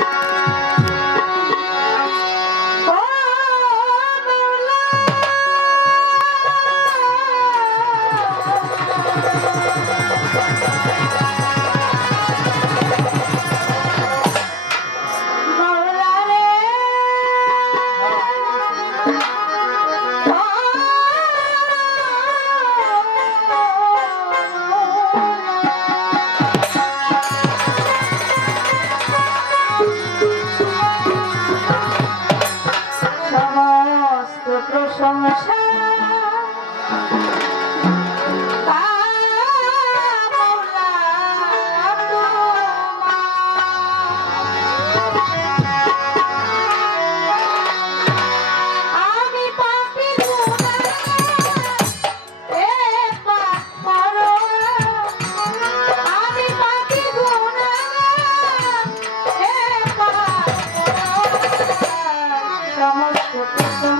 Bye. Música